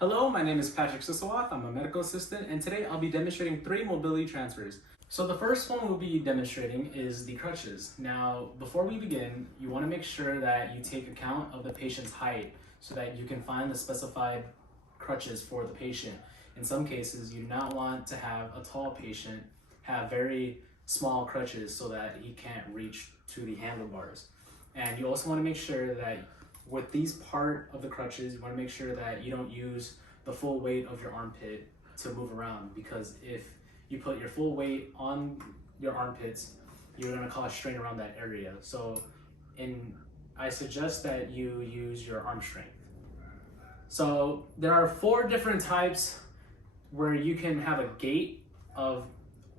Hello, my name is Patrick Sisawath. I'm a medical assistant, and today I'll be demonstrating 3 mobility transfers. So the first one we'll be demonstrating is the crutches. Now, before we begin, you want to make sure that you take account of the patient's height so that you can find the specified crutches for the patient. In some cases, you do not want to have a tall patient have very small crutches so that he can't reach to the handlebars. And you also want to make sure that with these part of the crutches, you want to make sure that you don't use the full weight of your armpit to move around, because if you put your full weight on your armpits, you're going to cause strain around that area. So I suggest that you use your arm strength. So there are 4 different types where you can have a gait of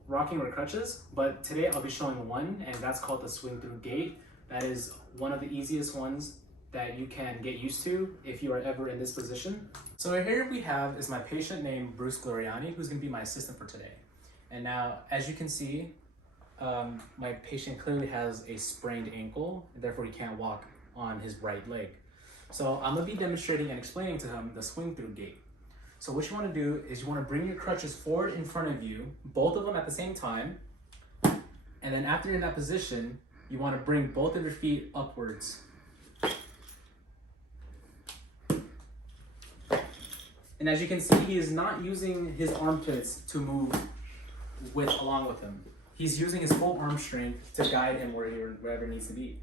rocking with crutches, but today I'll be showing one, and that's called the swing through gait. That is one of the easiest ones that you can get used to if you are ever in this position. So here we have is my patient named Bruce Gloriani, who's gonna be my assistant for today. And now, as you can see, my patient clearly has a sprained ankle, and therefore he can't walk on his right leg. So I'm gonna be demonstrating and explaining to him the swing through gait. So what you wanna do is you wanna bring your crutches forward in front of you, both of them at the same time. And then after you're in that position, you wanna bring both of your feet upwards. And as you can see, he is not using his armpits to move along with him. He's using his full arm strength to guide him wherever it needs to be.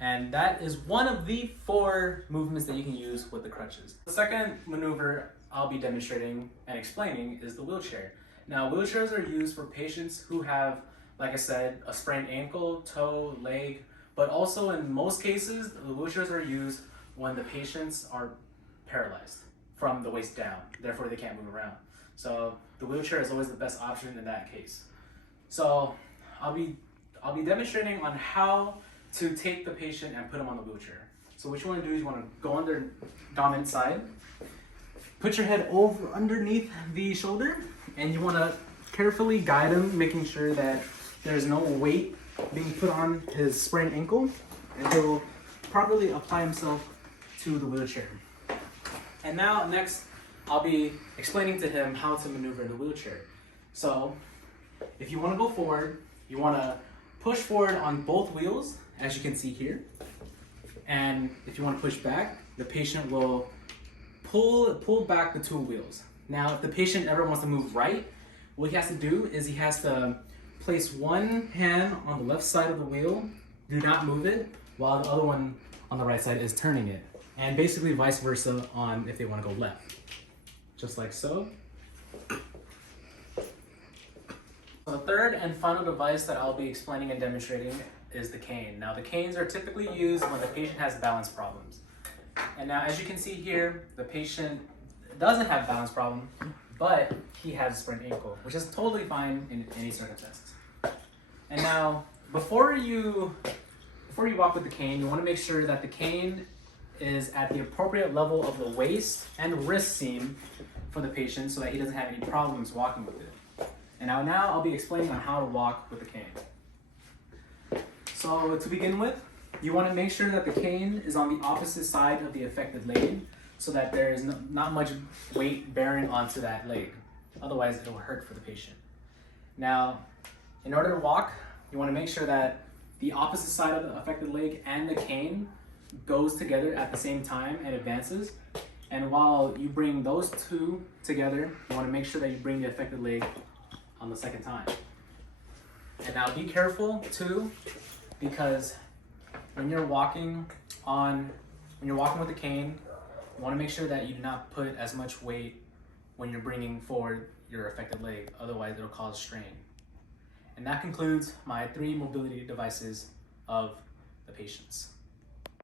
And that is one of the 4 movements that you can use with the crutches. The second maneuver I'll be demonstrating and explaining is the wheelchair. Now, wheelchairs are used for patients who have, like I said, a sprained ankle, toe, leg, but also in most cases, the wheelchairs are used when the patients are paralyzed from the waist down, therefore they can't move around. So the wheelchair is always the best option in that case. So I'll be demonstrating on how to take the patient and put him on the wheelchair. So what you want to do is you want to go on their dominant side, put your head over underneath the shoulder, and you want to carefully guide him, making sure that there's no weight being put on his sprained ankle, and he'll properly apply himself to the wheelchair. And now next, I'll be explaining to him how to maneuver in the wheelchair. So if you want to go forward, you want to push forward on both wheels, as you can see here. And if you want to push back, the patient will pull back the 2 wheels. Now, if the patient ever wants to move right, what he has to do is he has to place one hand on the left side of the wheel, do not move it, while the other one on the right side is turning it. And basically vice versa on if they want to go left. Just like so. The third and final device that I'll be explaining and demonstrating is the cane. Now, the canes are typically used when the patient has balance problems. And now, as you can see here, the patient doesn't have balance problem, but he has a sprained ankle, which is totally fine in any circumstances. And now, before you walk with the cane, you want to make sure that the cane is at the appropriate level of the waist and wrist seam for the patient so that he doesn't have any problems walking with it. And now I'll be explaining on how to walk with the cane. So to begin with, you want to make sure that the cane is on the opposite side of the affected leg so that there is not much weight bearing onto that leg. Otherwise, it will hurt for the patient. Now, in order to walk, you want to make sure that the opposite side of the affected leg and the cane goes together at the same time and advances. And while you bring those 2 together, you want to make sure that you bring the affected leg on the second time. And now be careful too, because when you're walking with the cane, you want to make sure that you do not put as much weight when you're bringing forward your affected leg, otherwise it'll cause strain. And that concludes my 3 mobility devices of the patients.